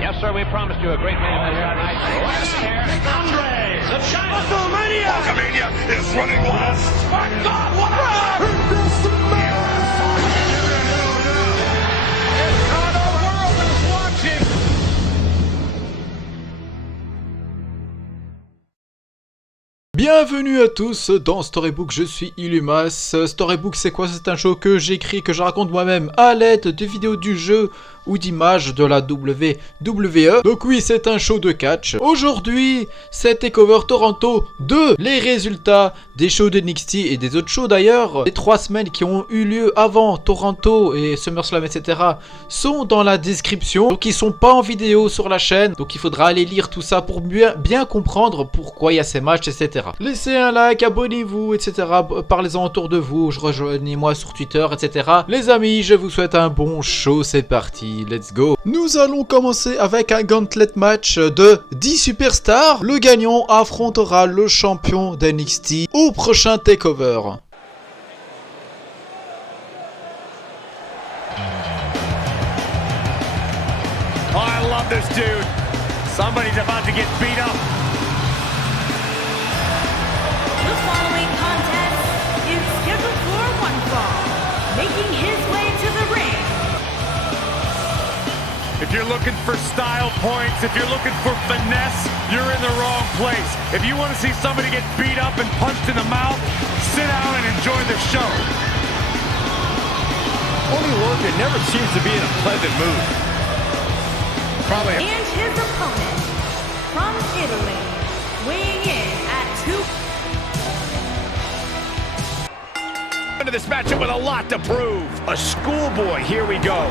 Yes, sir, we promised you a great main event tonight. Andre of China. WrestleMania! Hulkamania is running wild. My God, what a... Bienvenue à tous dans Storybook, je suis Illumas. Storybook c'est quoi? C'est un show que j'écris, que je raconte moi-même à l'aide de vidéos du jeu ou d'images de la WWE. Donc oui, c'est un show de catch. Aujourd'hui, c'est TakeOver Toronto 2. Les résultats des shows de NXT et des autres shows d'ailleurs, les 3 semaines qui ont eu lieu avant Toronto et SummerSlam, etc. sont dans la description. Donc ils sont pas en vidéo sur la chaîne. Donc il faudra aller lire tout ça pour bien comprendre pourquoi il y a ces matchs, etc. Laissez un like, abonnez-vous, etc. Parlez-en autour de vous, rejoignez-moi sur Twitter, etc. Les amis, je vous souhaite un bon show, c'est parti. Let's go. Nous allons commencer avec un gauntlet match de 10 superstars. Le gagnant affrontera le champion d'NXT au prochain TakeOver. Oh, I love this dude. Somebody's about to get beat up. The following contest is scheduled for one fall, making his way to the ring. If you're looking for style points, if you're looking for finesse, you're in the wrong place. If you want to see somebody get beat up and punched in the mouth, sit down and enjoy the show. Only Lorcan never seems to be in a pleasant mood. Probably. And his opponent from Italy, weighing in at 2. Into this matchup with a lot to prove. A schoolboy, here we go.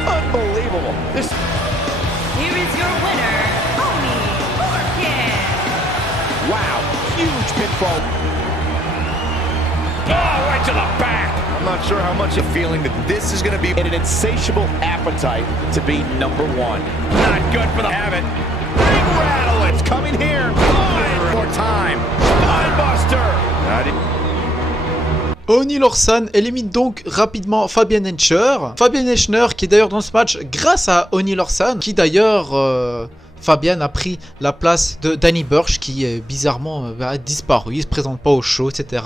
Unbelievable. Here is your winner, Oney Lorcan. Wow, huge pinfall. Oh, right to the back. I'm not sure how much you're feeling that this is going to be an insatiable appetite to be number one. Not good for the habit. Big rattle, it's coming here. One more time. Spinebuster. Oney Lorcan élimine donc rapidement Fabian Aichner. Fabian Aichner qui est d'ailleurs dans ce match grâce à Oney Lorcan, qui d'ailleurs Fabian a pris la place de Danny Burch qui bizarrement a disparu, il se présente pas au show, etc.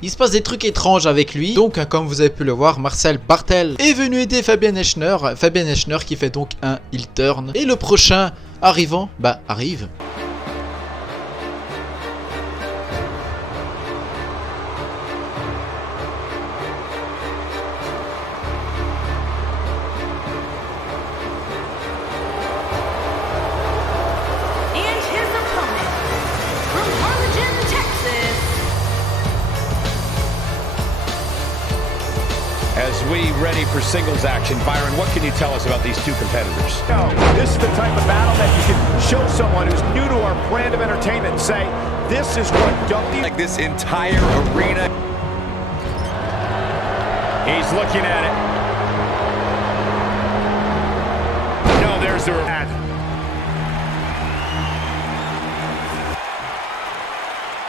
Il se passe des trucs étranges avec lui. Donc comme vous avez pu le voir, Marcel Barthel est venu aider Fabian Aichner. Fabian Aichner qui fait donc un heel turn. Et le prochain arrivant, arrive. As we ready for singles action, Byron, what can you tell us about these two competitors? This is the type of battle that you can show someone who's new to our brand of entertainment and say, this is what WWE... Like this entire arena. He's looking at it. No, there's the...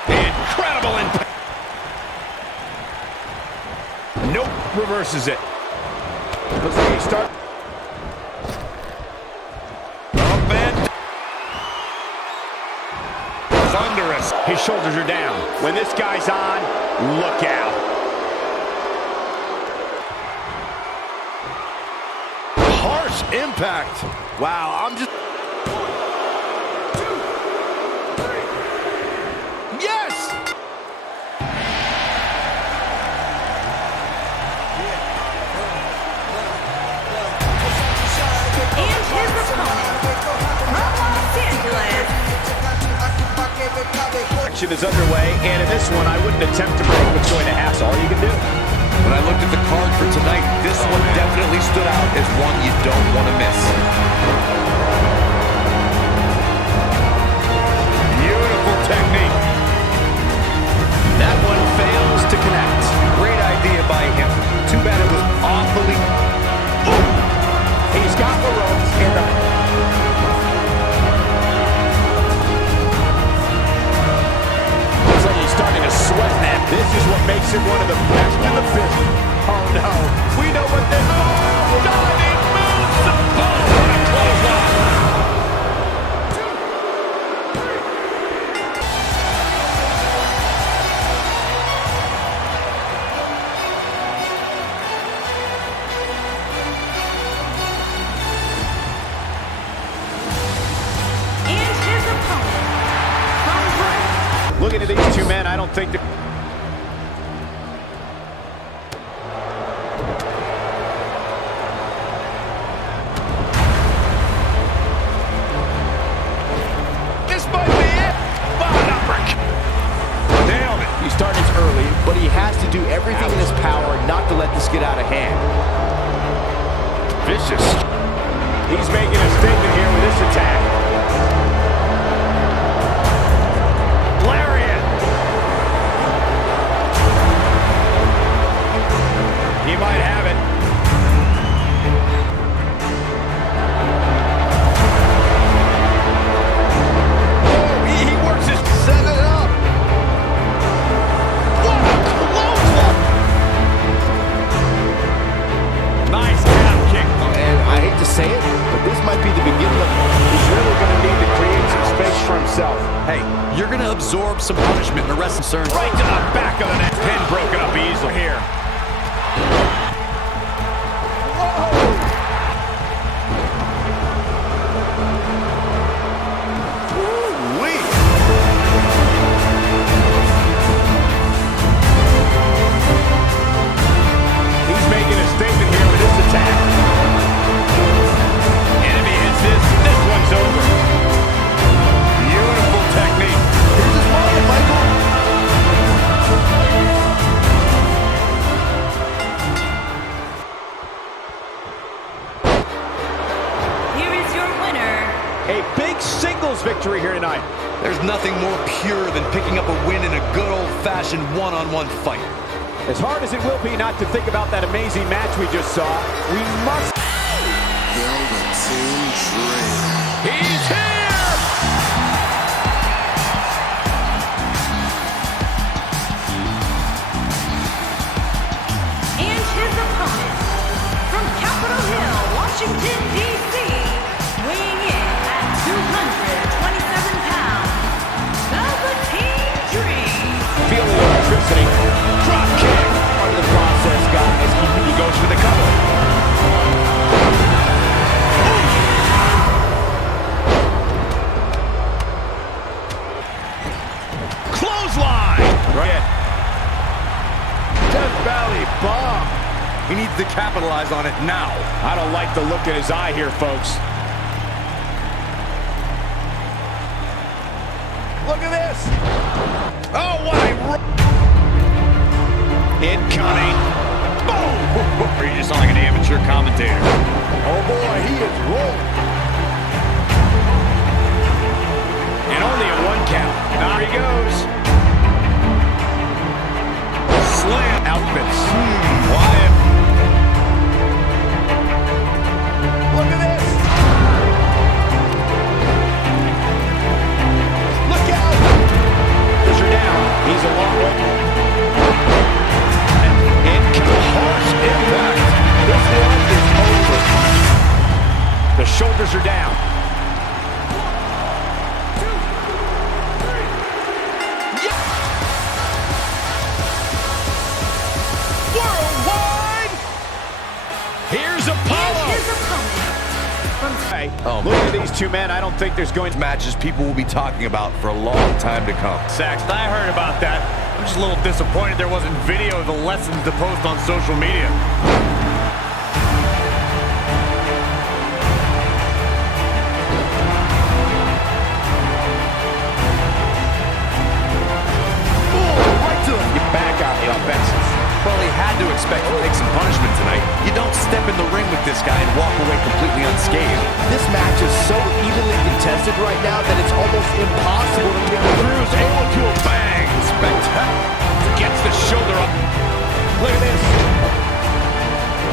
Incredible impact. Nope, reverses it. Looks like he starts. Up and thunderous. His shoulders are down. When this guy's on, look out. Harsh impact. Wow, I'm just... Yes! Action is underway, and in this one, I wouldn't attempt to predict what's going to happen. That's all you can do. When I looked at the card for tonight, this one definitely stood out as one you don't want to miss. Beautiful technique. That one fails to connect. Great idea by him. Too bad it was awfully... Ooh. He's got the ropes in the... Starting to sweat that. This is what makes it one of the best in the business. Oh no, we know what this is. I don't think that... This might be it. Nailed it. He started early, but he has to do everything in his power not to let this get out of hand. Vicious. He's making a statement here with this attack. Lariat. He might have it. Oh, he works his... Set it up. What a close-up. Nice calf kick. And I hate to say it, but this might be the beginning of... He's really going to need to create some space for himself. Hey, you're going to absorb some punishment in the rest concern. Right to the back of the net. Pin broken up easily here. He's making a statement here with this attack. Enemy hits this. This one's over. Beautiful technique. Here's his moment, Michael. Here is your winner, A big singles victory here tonight. There's nothing more pure than picking up a win in a good old-fashioned one-on-one fight. As hard as it will be not to think about that amazing match we just saw, we must... He's here! and his opponent, from Capitol Hill, Washington, D.C., weighing in at 227 pounds, Velveteen Dream. Feel the electricity. Drop kick. Part of the process, guys. He goes for the cover. Clothesline. Right. Death Valley bomb. He needs to capitalize on it now. I don't like the look in his eye here, folks. Look at this. Oh, what a... Incoming. Boom. Or you just sound like an amateur commentator. Oh, boy, he is rolling. And only a 1 count. There he goes. Slam outfits. What if? Look at this. Look out. Pusher down. He's a long way. Harsh impact. This one is over. The shoulders are down. 1, 2, 3. Yeah. Worldwide. Here's Apollo. And his opponent, from Hey, Oh, look at these two men. I don't think there's going to... Matches people will be talking about for a long time to come. Saxton, I heard about that. I'm just a little disappointed there wasn't video of the lessons to post on social media. Right to the back on the offensive. Well, he had to expect to take some punishment tonight. You don't step in the ring with this guy and walk away completely unscathed. This match is so evenly contested right now that it's almost impossible to pick a Cruz able to a bang. Spectacular. Gets the shoulder up. Look at this.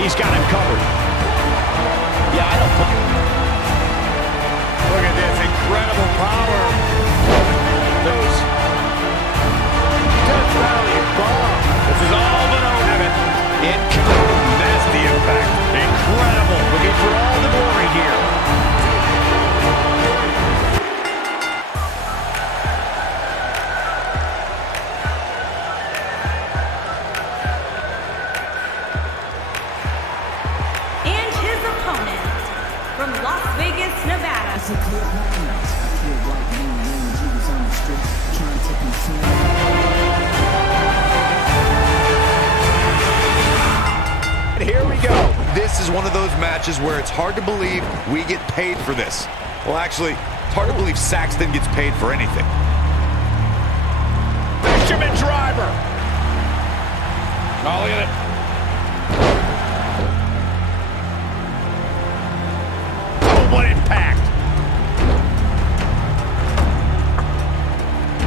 He's got him covered. Yeah, I don't think... Look at this incredible power. Those. Death Valley bomb. This is all but over. Nasty impact. Incredible. Looking for all the glory here. and his opponent, from Las Vegas, Nevada, It's a clear pattern. I feel like me when he was on the street trying to consume. this is one of those matches where it's hard to believe we get paid for this. Well, actually, it's hard to believe Saxton gets paid for anything. Fisherman driver. Oh, look at it. Oh, what impact.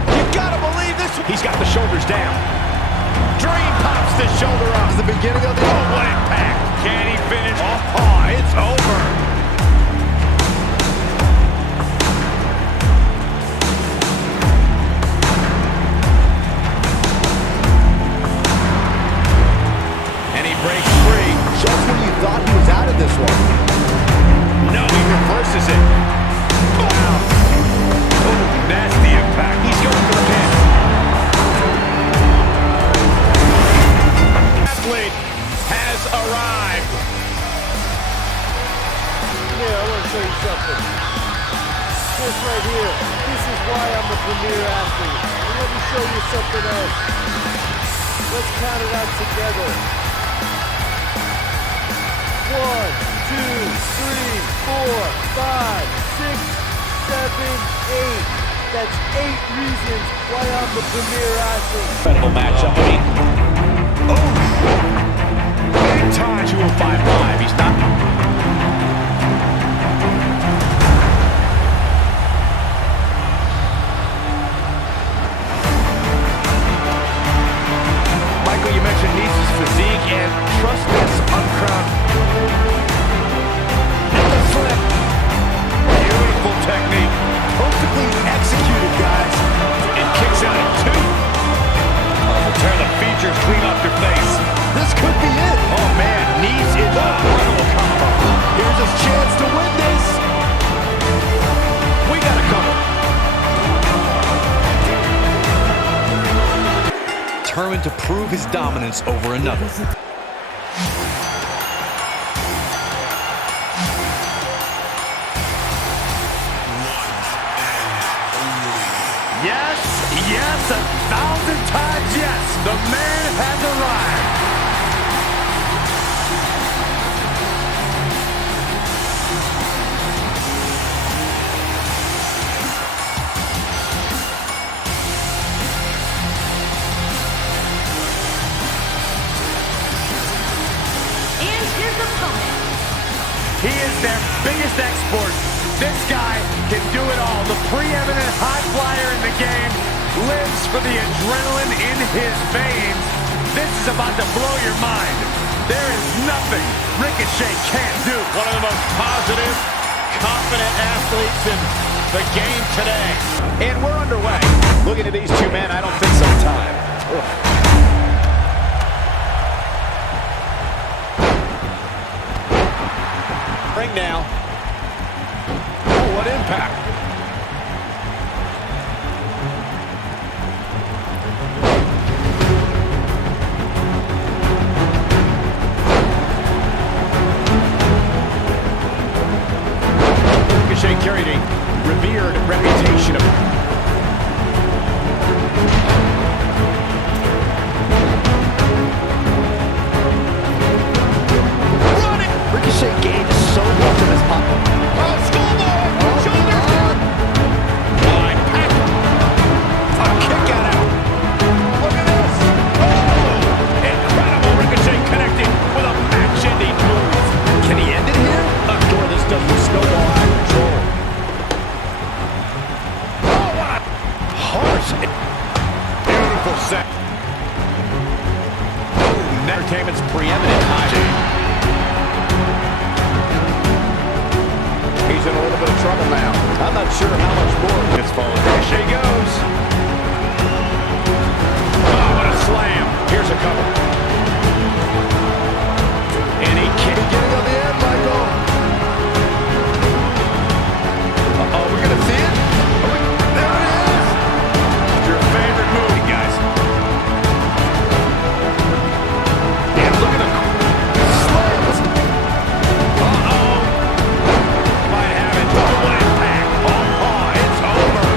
You gotta believe this. He's got the shoulders down. Dream pops the shoulder up. The beginning of the... Oh, what impact. Can he finish? Oh, it's over. Breaks free. Just when you thought he was out of this one. No, he reverses it. Wow. Oh, nasty impact. He's going for the pin. Athlete has arrived. Yeah, I want to show you something. This right here. This is why I'm the premier athlete. And let me show you something else. Let's count it out together. 1, 2, 3, 4, 5, 6, 7, 8. That's 8 reasons why I'm the premier athlete. Incredible matchup. I mean, big time 205 live. He's not. Michael, you mentioned Nice's physique, and trust this uncrowned. Beautiful technique. Perfectly executed, guys. It kicks out at 2. Oh, tear the features clean off your face. This could be it. Oh, man. Nice is a incredible combo. Here's his chance to win this. We got a cover. Determined to prove his dominance over another. Yes, yes, 1,000 times yes. The man has arrived. And his opponent. He is their biggest export. This guy can do it all. The preeminent high flyer in the game lives for the adrenaline in his veins. This is about to blow your mind. There is nothing Ricochet can't do. One of the most positive, confident athletes in the game today. And we're underway. Looking at these two men, I don't think so. Time. Ring now. Oh, what impact. Ricochet carried a revered reputation of running. Ricochet gained so much of his pocket. Oh, schoolboy! Shoulder! Oh, impact. A kick out. Look at this. Oh! Incredible. Ricochet connecting with a match-ending move. Can he end it here? I'm sure this doesn't snowball out of control. Oh, what a harsh. Beautiful set. Oh, Entertainment's preeminent high. He's in a little bit of trouble now. I'm not sure how much more. It's falling. Ricochet goes. Oh, what a slam. Here's a cover. And he kicked. Beginning of the end, Michael. Uh-oh, we're going to see it? There it is. Your favorite movie, guys. And look at the slams. Uh-oh. Might have it. Oh, what impact. Oh, it's over.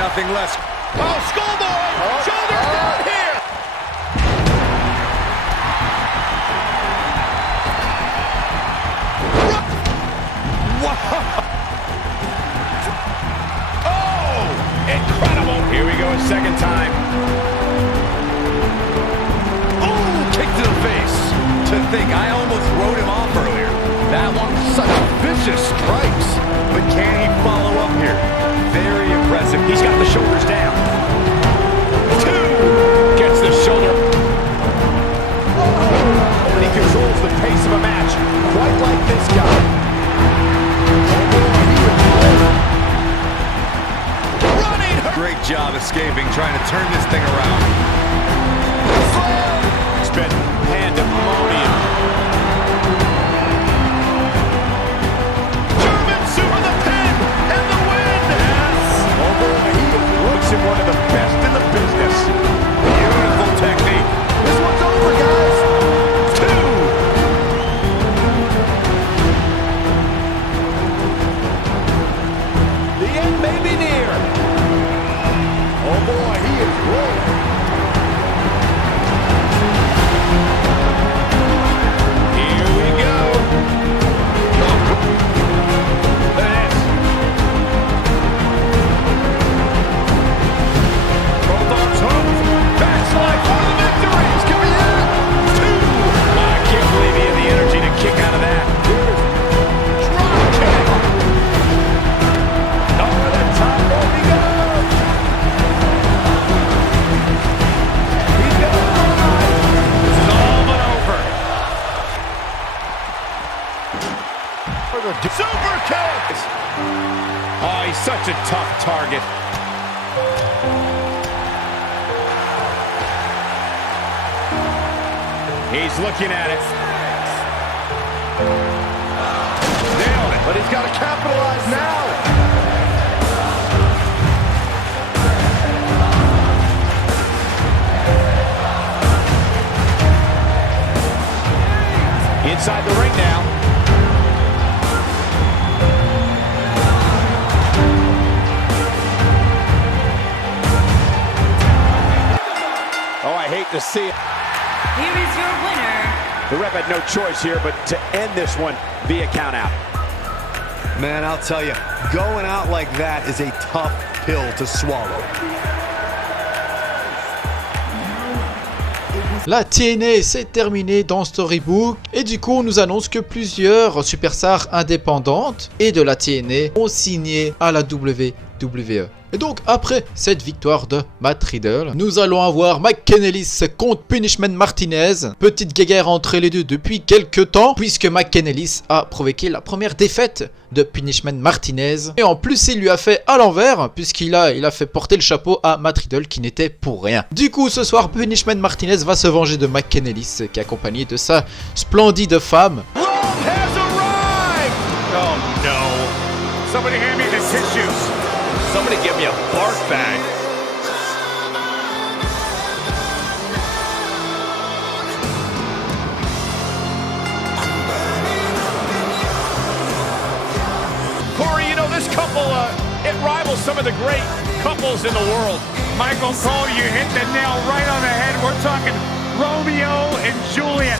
nothing less. Oh, Schoolboy! Shoulders down here! Wow! Oh! Incredible! Here we go a second time. Oh, kick to the face. To think, I almost wrote him off earlier. That one, such vicious strikes. But can he follow up here? Very impressive. He's got the shoulders down. 2! Gets the shoulder. Oh! And he controls the pace of a match, quite like this guy. Running! Great job escaping, trying to turn this thing around. It's been pandemonium. German super the pin and the win! Yes! Oh boy, he looks at one of the best in the business. Beautiful technique. This one's over, guys. 2! The end may be near. Oh boy, he is rolling. Here we go. Look at this. Both arms hooked. Backslide for the victories. Can we hit it? 2. I can't believe he had the energy to kick out of that. Drop kick. Over the top rope he goes. He's gonna ride. This is all but over. Super kick! Oh, he's such a tough target. He's looking at it. Nailed it. But he's got to capitalize now. Inside the ring now. Oh, I hate to see it. Here is your winner, The ref had no choice here but to end this one via count out. Man, I'll tell you, going out like that is a tough pill to swallow. La TNA s'est terminée dans Storybook et du coup on nous annonce que plusieurs superstars indépendantes et de la TNA ont signé à la WWE. Et donc après cette victoire de Matt Riddle, nous allons avoir McKen Ellis contre Punishment Martinez. Petite guéguerre entre les deux depuis quelques temps, puisque McKen Ellis a provoqué la première défaite de Punishment Martinez. Et en plus il lui a fait à l'envers, puisqu'il a fait porter le chapeau à Matt Riddle qui n'était pour rien. Du coup ce soir Punishment Martinez va se venger de McKen Ellis, qui est accompagné de sa splendide femme. Rome has arrived! Oh no. Somebody hand me the tissues. Somebody give me a barf bag. Corey, you know, this couple, it rivals some of the great couples in the world. Michael Cole, you hit the nail right on the head. We're talking Romeo and Juliet.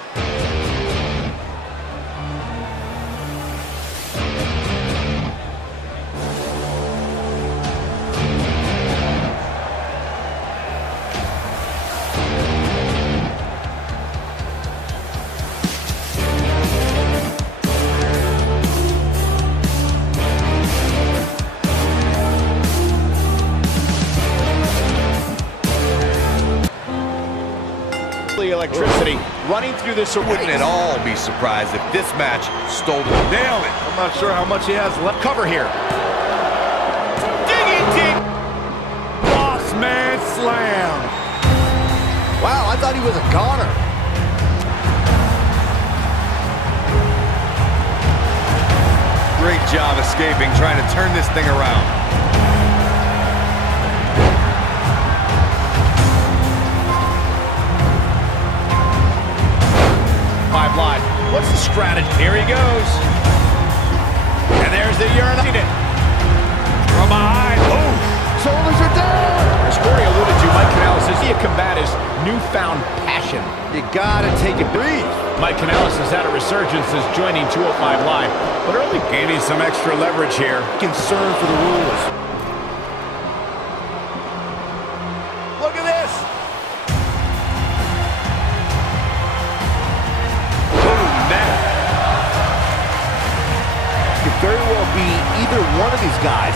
Electricity running through this arena. Wouldn't at all be surprised if this match stole the nail it. I'm not sure how much he has left. Cover here. Digging deep. Boss man slam. Wow, I thought he was a goner. Great job escaping, trying to turn this thing around. Live. What's the strategy? Here he goes. And there's the urinate. From behind. Oh, Shoulders are a combatant's newfound passion. You gotta take a breathe. Mike Kanellis has had a resurgence since joining 205 Live, but early Gaining some extra leverage here. Concern for the rules. Look at this. Could very well be either one of these guys.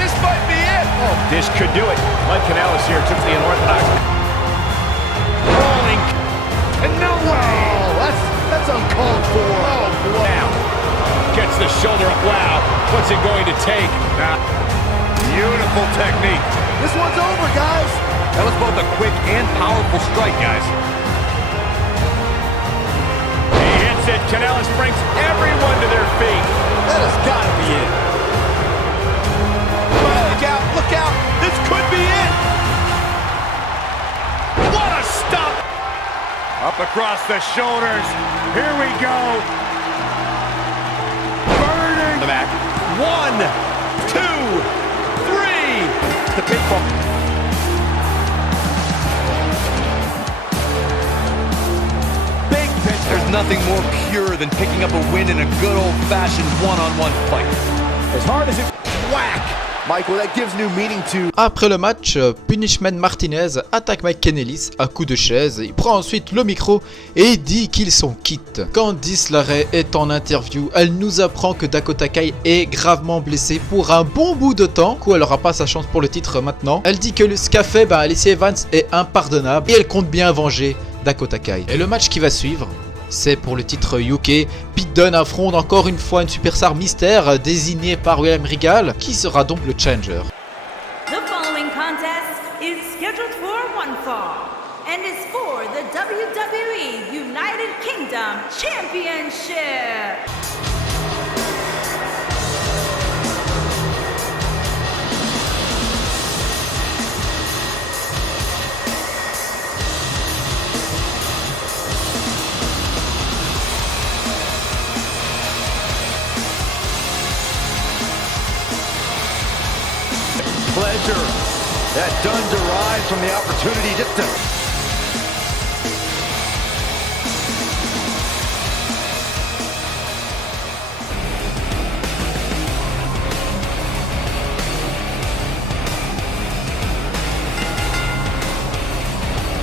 This might be it. Oh, this could do it. Mike Kanellis here took the unorthodox. Rolling. And no way. Oh, that's uncalled for. Oh, wow. Gets the shoulder up. Wow. What's it going to take? Beautiful technique. This one's over, guys. That was both a quick and powerful strike, guys. He hits it. Kanellis brings everyone to their feet. That has got to be it. Look out, look out. This could be it. What a stop. Up across the shoulders. Here we go. Burning. The back. 1, 2, 3. The pinfall. Big pitch. There's nothing more pure than picking up a win in a good old-fashioned one-on-one fight. As hard as it. Whack. Michael, that gives new meaning to... Après le match, Punishment Martinez attaque Mike Kanellis à coups de chaise. Il prend ensuite le micro et dit qu'ils sont quittes. Candice LeRae est en interview. Elle nous apprend que Dakota Kai est gravement blessée pour un bon bout de temps. Du coup, elle n'aura pas sa chance pour le titre maintenant. Elle dit que ce qu'a fait Lacey Evans est impardonnable et elle compte bien venger Dakota Kai. Et le match qui va suivre, c'est pour le titre UK. Pete Dunne affronte encore une fois une superstar mystère désignée par William Regal, qui sera donc le challenger. The following contest is scheduled for one fall and is for the WWE United Kingdom Championship. Pleasure that Dunn derives from the opportunity just to...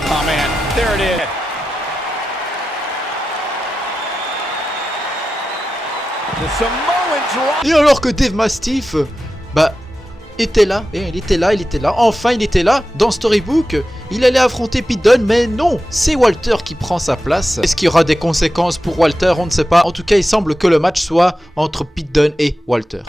Oh, man. There it is. The Samoan drop. Et alors que Dave Mastiff, était là, et il était là, enfin il était là, dans Storybook, il allait affronter Pete Dunne, mais non, c'est Walter qui prend sa place. Est-ce qu'il y aura des conséquences pour Walter? On ne sait pas, en tout cas il semble que le match soit entre Pete Dunne et Walter.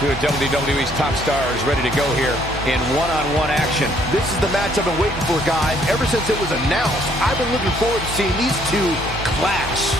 Two of WWE's top stars ready to go here in one-on-one action. This is the match I've been waiting for, guys. Ever since it was announced, I've been looking forward to seeing these two clash.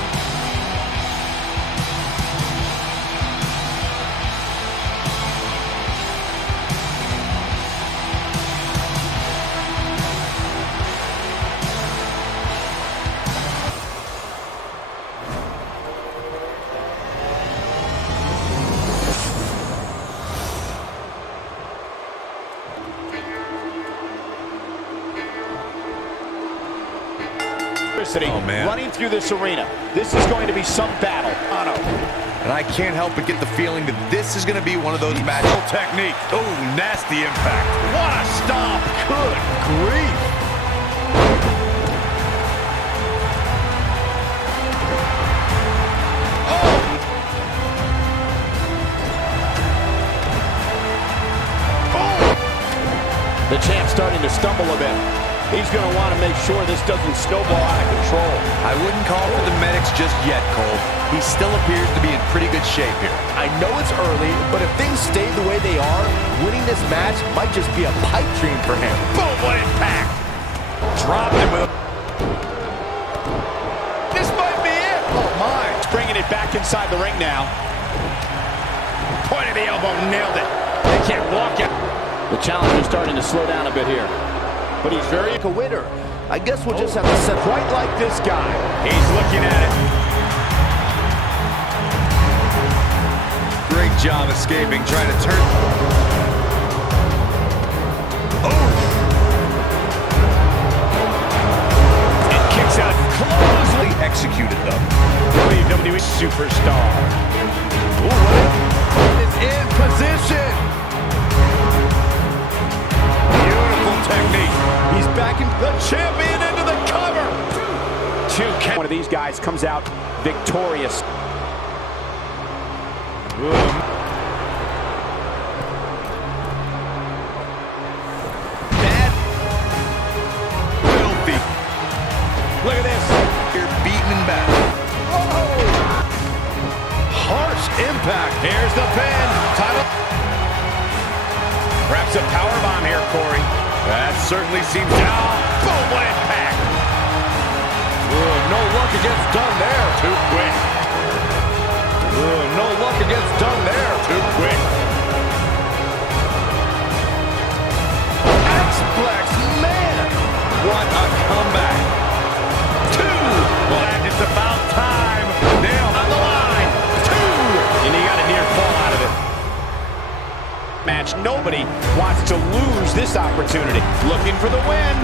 Oh, man. Running through this arena. This is going to be some battle. And I can't help but get the feeling that this is going to be one of those matches. Technique. Oh, nasty impact. What a stomp. Good grief. The champ's starting to stumble a bit. He's going to want to make sure this doesn't snowball out of control. I wouldn't call for the medics just yet, Cole. He still appears to be in pretty good shape here. I know it's early, but if things stay the way they are, winning this match might just be a pipe dream for him. Boom, what impact. Dropped him with a... This might be it. Oh, my. Bringing it right back inside the ring now. Point of the elbow, nailed it. They can't walk it. The challenger's starting to slow down a bit here. But he's very a winner. I guess we'll just have to set quite like this guy. He's looking at it. Great job escaping, trying to turn. It kicks out closely. Executed though. WWE superstar. Is in position. Beautiful technique. He's back in the champion into the cover. One of these guys comes out victorious. Bad. Filthy. Look at this. You're beaten and back. Harsh impact. Here's the pin. Title. Perhaps a powerbomb here, Corey. That certainly seems down. Boom, what impact. No luck against Dunn there. Too quick. No luck against Dunn there. Too quick. X-Flex, man. What a comeback. Well, and it's about time. Nail on the line. 2. And he got a near fall out of it. Match. Nobody wants to lose this opportunity. Looking for the win.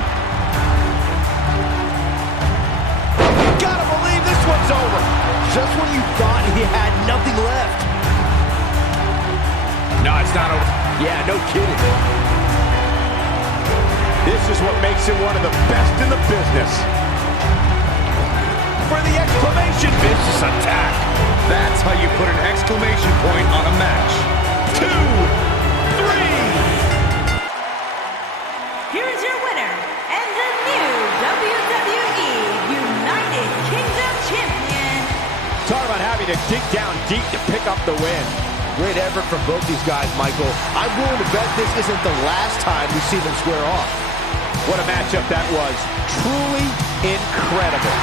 You gotta believe this one's over. Just when you thought he had nothing left. No, it's not over. Yeah, no kidding. This is what makes him one of the best in the business. For the exclamation, vicious attack. That's how you put an exclamation point on a match. 2, 3. Here is your winner and the new WWE United Kingdom Champion. Talk about having to dig down deep to pick up the win. Great effort from both these guys, Michael. I'm willing to bet this isn't the last time we see them square off. What a matchup that was. Truly incredible.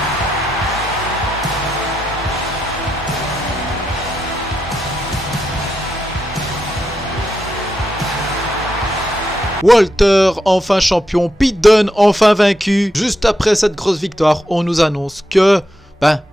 Walter, enfin champion, Pete Dunne, enfin vaincu. Juste après cette grosse victoire, on nous annonce que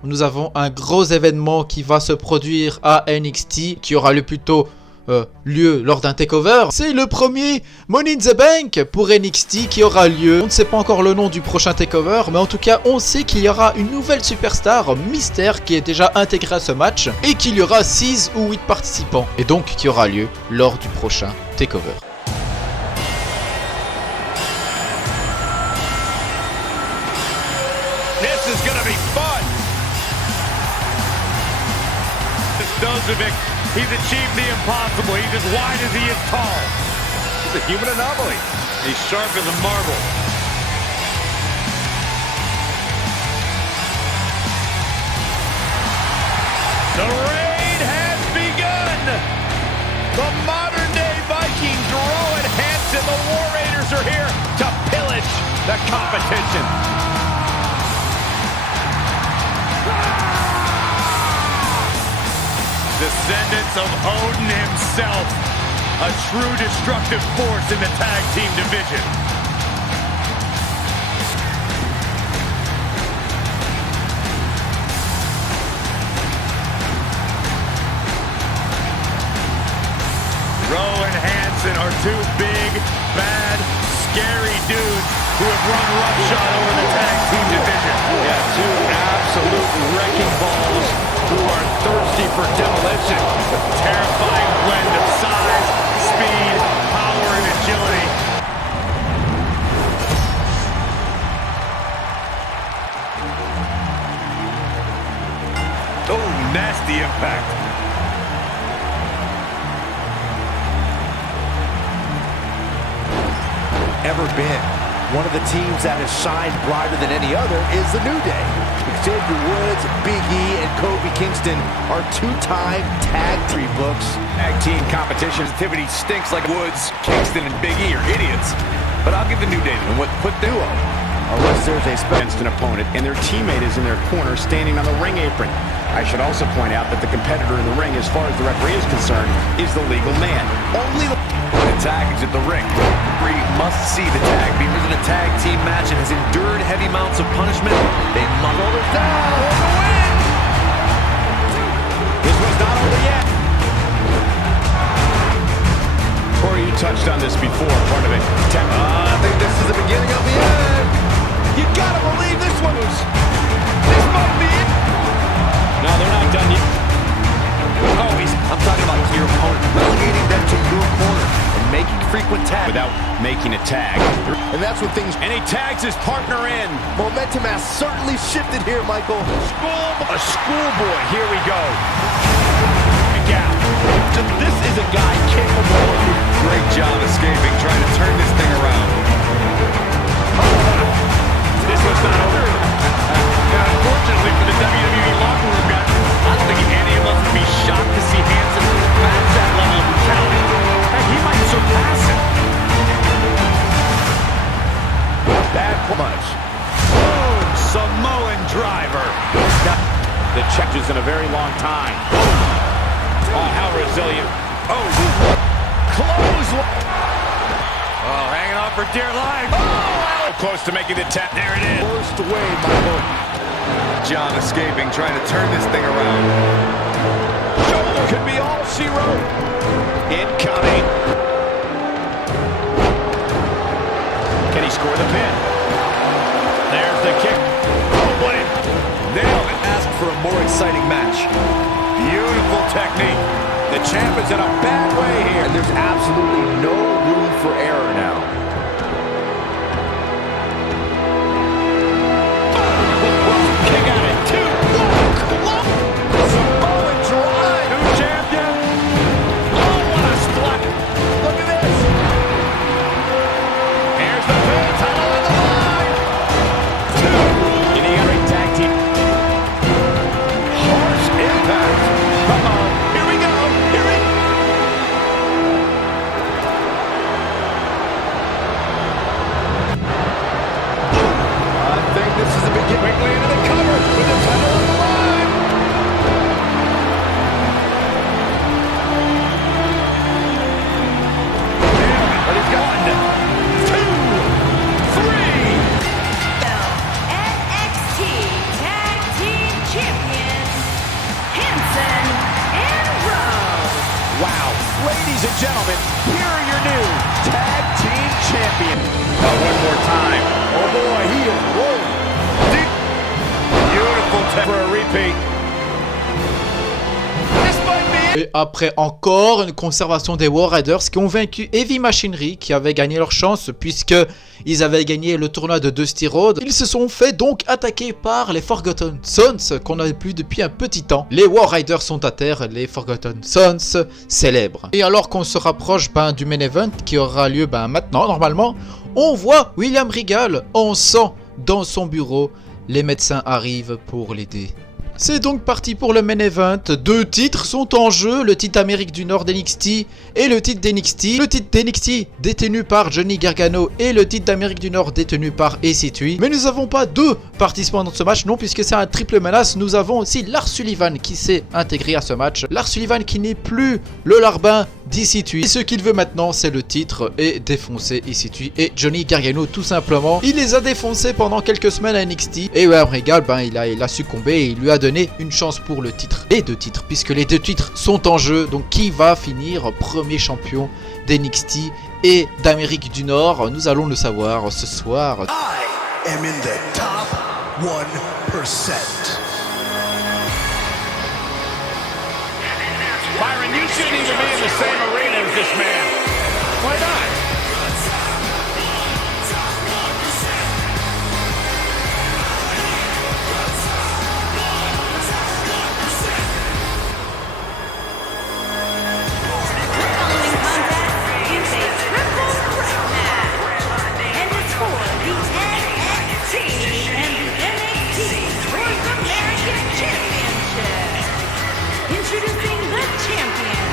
nous avons un gros événement qui va se produire à NXT, qui aura lieu lors d'un takeover. C'est le premier Money in the Bank pour NXT qui aura lieu. On ne sait pas encore le nom du prochain takeover, mais en tout cas, on sait qu'il y aura une nouvelle superstar mystère qui est déjà intégrée à ce match et qu'il y aura 6 ou 8 participants. Et donc, qui aura lieu lors du prochain takeover. This is going to be fun. Dozovic, he's achieved the impossible. He's as wide as he is tall. He's a human anomaly. He's sharp as a marble. The raid has begun. The modern-day Vikings, Rowan Hansen, the War Raiders are here to pillage the competition. Descendants of Odin himself, a true destructive force in the tag team division. Rowan Hansen are two big, bad, scary dudes who have run roughshod over the tag team division. Yeah, two absolute wrecking balls who are thirsty for demolition. A terrifying blend of size, speed, power, and agility. Oh, nasty impact. Ever been. One of the teams that has shined brighter than any other is the New Day. Xavier Woods, Big E, and Kofi Kingston are two-time tag team books. Tag team competition activity stinks like Woods, Kingston, and Big E are idiots. But I'll give the New Day and what put duo. Unless there's a against an opponent and their teammate is in their corner standing on the ring apron. I should also point out that the competitor in the ring, as far as the referee is concerned, is the legal man. Only the tag is at the ring. Referee must see the tag. Because in a tag team match and has endured heavy amounts of punishment, they must hold it down for the win. This was not over yet. Corey, you touched on this before, part of it. I think this is the beginning of the end. You gotta believe this one was... This might be it. No, they're not done yet. Oh, I'm talking about your opponent, relegating them to your corner and making frequent tags. Without making a tag. And that's when things... And he tags his partner in. Momentum has certainly shifted here, Michael. A schoolboy. Here we go. Miguel. This is a guy capable of... Great job escaping, trying to turn this thing around. This was not over. Unfortunately for the WWE locker room guys, I don't think any of us would be shocked to see Hansen match that level of brutality. Heck, he might surpass it. That much. Boom! Samoan driver. The check is in a very long time. Oh, how resilient. Oh, close. Oh, hanging on for dear life. Oh, close to making the tap. There it is. First away, Michael. John escaping, trying to turn this thing around. Shoulder could be all she wrote. Incoming. Can he score the pin? There's the kick. Oh, boy. Nailed it. Ask for a more exciting match. Beautiful technique. The champ is in a bad way here. And there's absolutely no room for error now. King out at 2. Samoan drive. New champion. Oh, what a splat. Look at this. Here's the pin. Title on the line. 2. And he got a great tag team. Harsh impact. Uh-oh. Here we go. Here we go. I think this is the beginning. Quickly into the cover with the title on the line. But he's gone. 2, 3. NXT Tag Team Champions, Hanson and Rose. Wow. Ladies and gentlemen, here are your new Tag Team Champion. Oh, one more time. Oh, boy, he is rolling. Beautiful tag for a repeat. This might be it. Et après encore une conservation des War Raiders qui ont vaincu Heavy Machinery qui avaient gagné leur chance puisque ils avaient gagné le tournoi de Dusty Rhodes. Ils se sont fait donc attaquer par les Forgotten Sons qu'on n'avait plus depuis un petit temps. Les War Raiders sont à terre, les Forgotten Sons célèbrent. Et alors qu'on se rapproche du main event qui aura lieu maintenant normalement, on voit William Regal, on sent dans son bureau, les médecins arrivent pour l'aider. C'est donc parti pour le main event. 2 titres sont en jeu, le titre Amérique du Nord d'NXT et le titre d'NXT. Le titre d'NXT détenu par Johnny Gargano et le titre d'Amérique du Nord détenu par EC3. Mais nous n'avons pas 2 participants dans ce match, non, puisque c'est un triple menace. Nous avons aussi Lars Sullivan qui s'est intégré à ce match. Lars Sullivan qui n'est plus le larbin d'EC3. Et ce qu'il veut maintenant, c'est le titre et défoncer EC3 et Johnny Gargano tout simplement. Il les a défoncés pendant quelques semaines à NXT. Et William Regal, il a succombé et il lui a donné une chance pour le titre. Les 2 titres, puisque les 2 titres sont en jeu. Donc qui va finir premier champion d'NXT et d'Amérique du Nord? Nous allons le savoir ce soir. I am in the top 1%. Byron, you shouldn't even be in the same arena as this man. Why not? Introducing the champion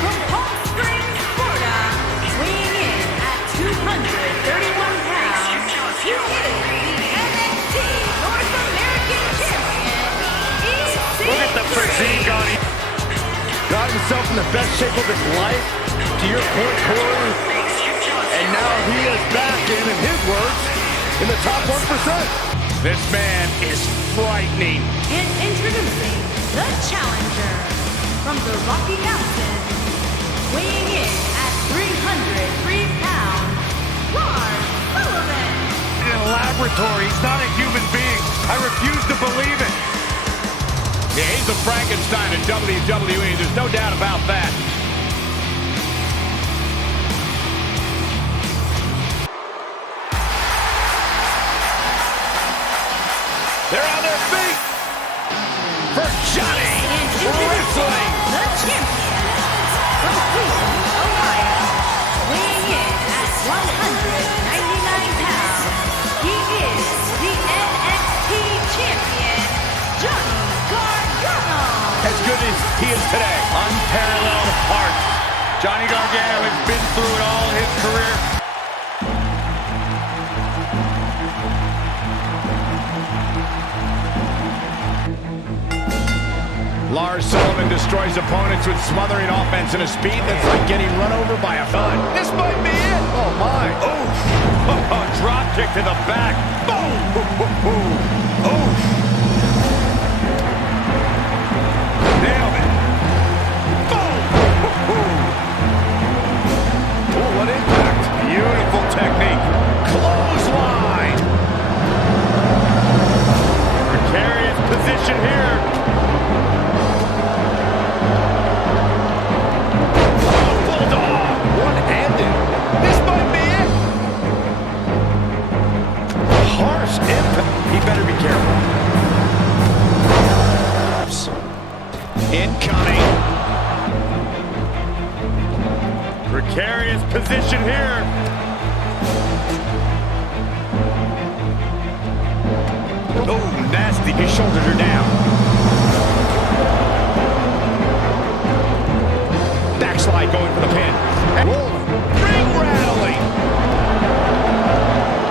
from Palm Springs, Florida, weighing Got himself in the best shape of his life, to your point, Corey. And now he is back in his words, in the top 1%. This man is frightening. And introducing the challenger from the Rocky Mountains, weighing in at 303 pounds, Lars Sullivan. In a laboratory, he's not a human being. I refuse to believe it. Yeah, he's the Frankenstein of WWE. There's no doubt about that. They're on their feet for Johnny And Wrestling. the champion from Cleveland, Ohio, weighing in at 199 pounds, he is the NXT champion, Johnny Gargano. As good as he is today. Unparalleled heart. Johnny Gargano has been through it all his career. Lars Sullivan destroys opponents with smothering offense and a speed that's like getting run over by a gun. This might be it. Oh, my. Oof. Drop kick to the back. Boom. Oof. Nailed it. Boom. Oh, what impact. Beautiful technique. Clothesline. Precarious position here. One-handed. This might be it. Harsh impact. He better be careful. Incoming. Precarious position here. Oh, nasty. His shoulders are down. Backslide going for the pin. And rolling. Ring rattling.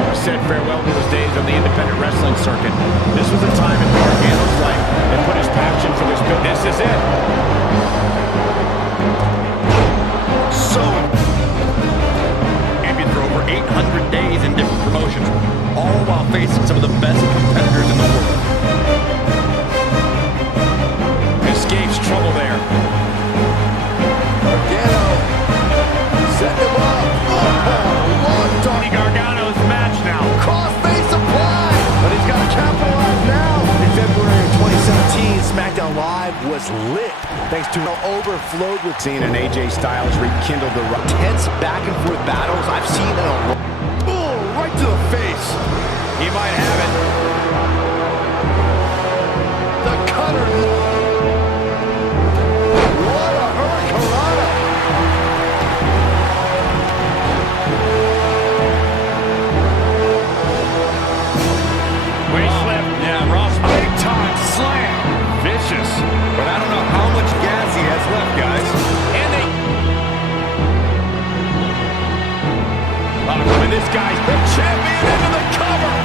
He said farewell to his days on the independent wrestling circuit. This was a time in Gargano's life that put his passion for this business. This is it. So, champion for over 800 days in different promotions, all while facing some of the best competitors in the world. Escapes trouble there. Gargano set him up. Oh, Johnny Gargano's match now. crossface applied, but he's got to capitalize now. In February of 2017, SmackDown Live was lit thanks to an overflowed with Cena and AJ Styles rekindled the tense back and forth battles I've seen in a right to the face. He might have it. The cutter. What a hurricanrana. Waist slip. Yeah, Ross. Big time slam. Vicious. But I don't know how much gas he has left, guys. And they... Oh, and this guy's the champion into the cover.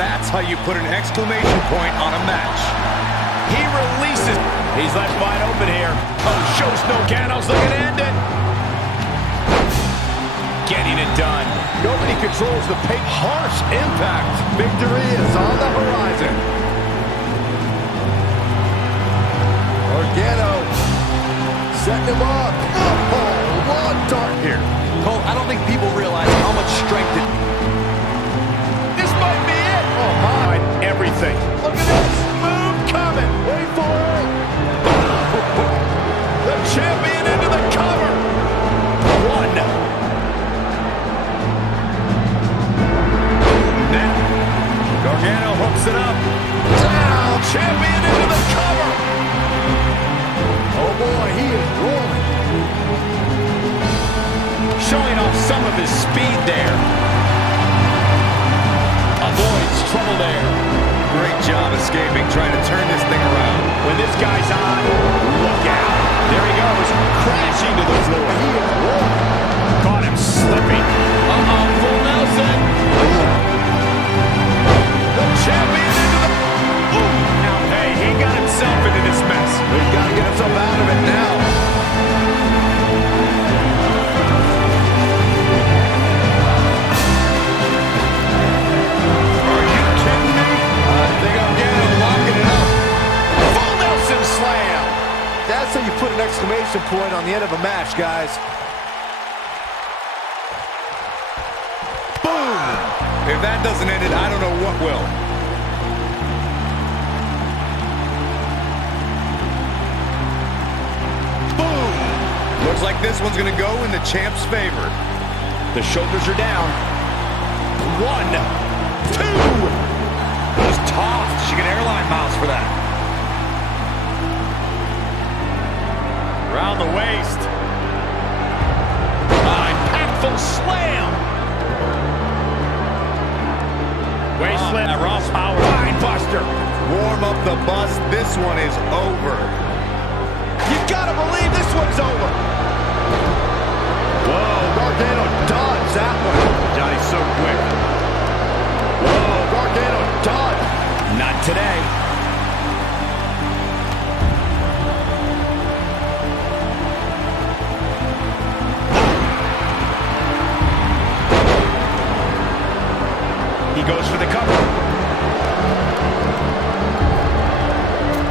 That's how you put an exclamation point on a match. He releases. He's left wide open here. Oh, shows no Gargano's looking to end it. Getting it done. Nobody controls the pace. Harsh impact. Victory is on the horizon. Gargano setting him up. Oh, raw dart here. Cole, I don't think people realize how much strength it... This might be it. Oh, my. Everything. Look at this. Move coming. Wait for it. The champion into the cover. One. Now, Gargano hooks it up. Down. Champion into the cover. Oh boy, he is rolling. Showing off some of his speed there. Avoids trouble there. Great job escaping, trying to turn this thing around. When this guy's on, look out. There he goes, crashing to the floor. He is rolling. Caught him slipping. Uh-oh, full Nelson. The champion into the... Ooh. Now, hey, he got himself into this mess. He's got to get himself out of it now. Are you kidding me? I think I'm getting locking it up. Full Nelson slam. That's how you put an exclamation point on the end of a match, guys. Boom! If that doesn't end it, I don't know what will. Boom! Looks like this one's gonna go in the champ's favor. The shoulders are down. 1, 2. He's tossed. She get airline miles for that. Around the waist. Impactful slam. Waist slam. Raw power. Line buster. Warm up the bus. This one is over. You gotta believe this one's over. Whoa, Gargano dodged that one. Johnny's so quick. Whoa, Gargano dodged. Not today. He goes for the cover.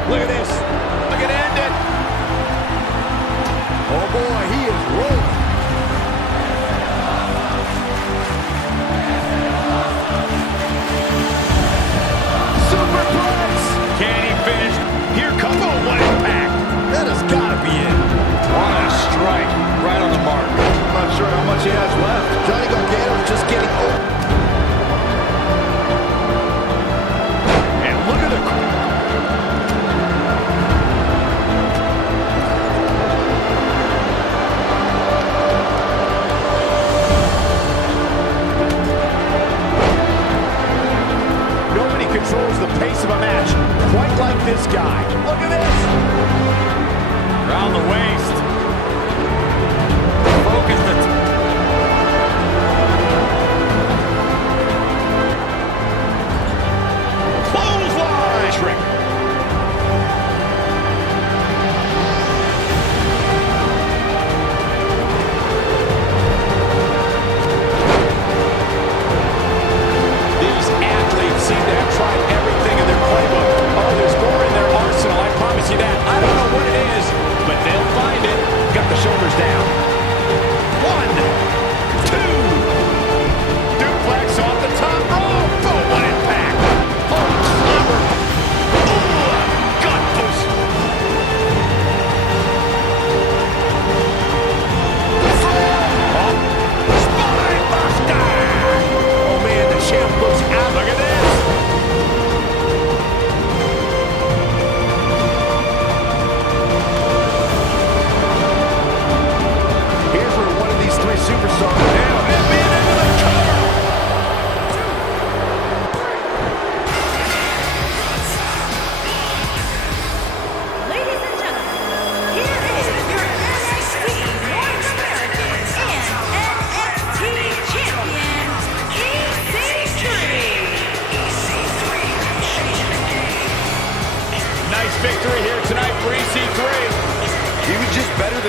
Look at this. Look at end it. Oh boy, he is rolling. Superplex. Can he finish? Here comes. Oh, what impact. That has got to be it. What a strike. Right on the mark. I'm not sure how much he has left. Johnny Gargano is just getting over.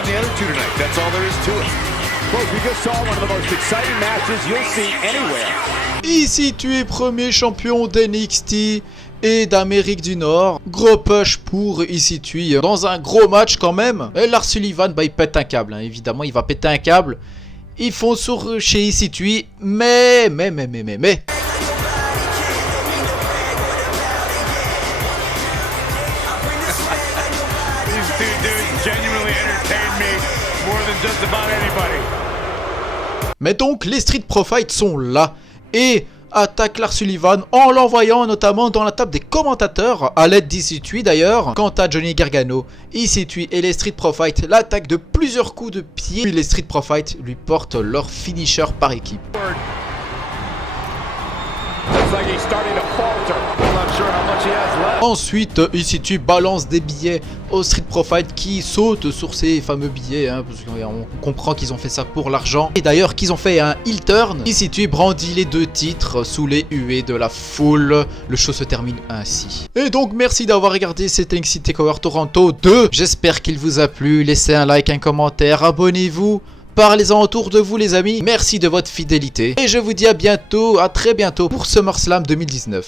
than the other two tonight. That's all there is to it. Folks, we just saw one of the most exciting matches you'll see anywhere. Ici, tu es premier champion d'NXT et d'Amérique du Nord. Gros push pour Ici tu dans un gros match quand même. Et Lars Sullivan, bah, il pète un câble, hein. Évidemment, il va péter un câble. Ils font sur chez Ici tu, mais. Mais donc, les Street Profits sont là et attaquent Lars Sullivan en l'envoyant notamment dans la table des commentateurs, à l'aide d'Ici d'ailleurs. Quant à Johnny Gargano, Ici et les Street Profits l'attaquent de plusieurs coups de pied. Puis les Street Profits lui portent leur finisher par équipe. Ensuite, Ici balance des billets aux Street Profits qui sautent sur ces fameux billets, hein, parce qu'on comprend qu'ils ont fait ça pour l'argent. Et d'ailleurs qu'ils ont fait un heel turn. Ici brandit les 2 titres sous les huées de la foule. Le show se termine ainsi. Et donc merci d'avoir regardé cet NXT TakeOver Toronto 2. J'espère qu'il vous a plu. Laissez un like, un commentaire, abonnez-vous. Parlez-en autour de vous les amis. Merci de votre fidélité. Et je vous dis à bientôt, à très bientôt pour SummerSlam 2019.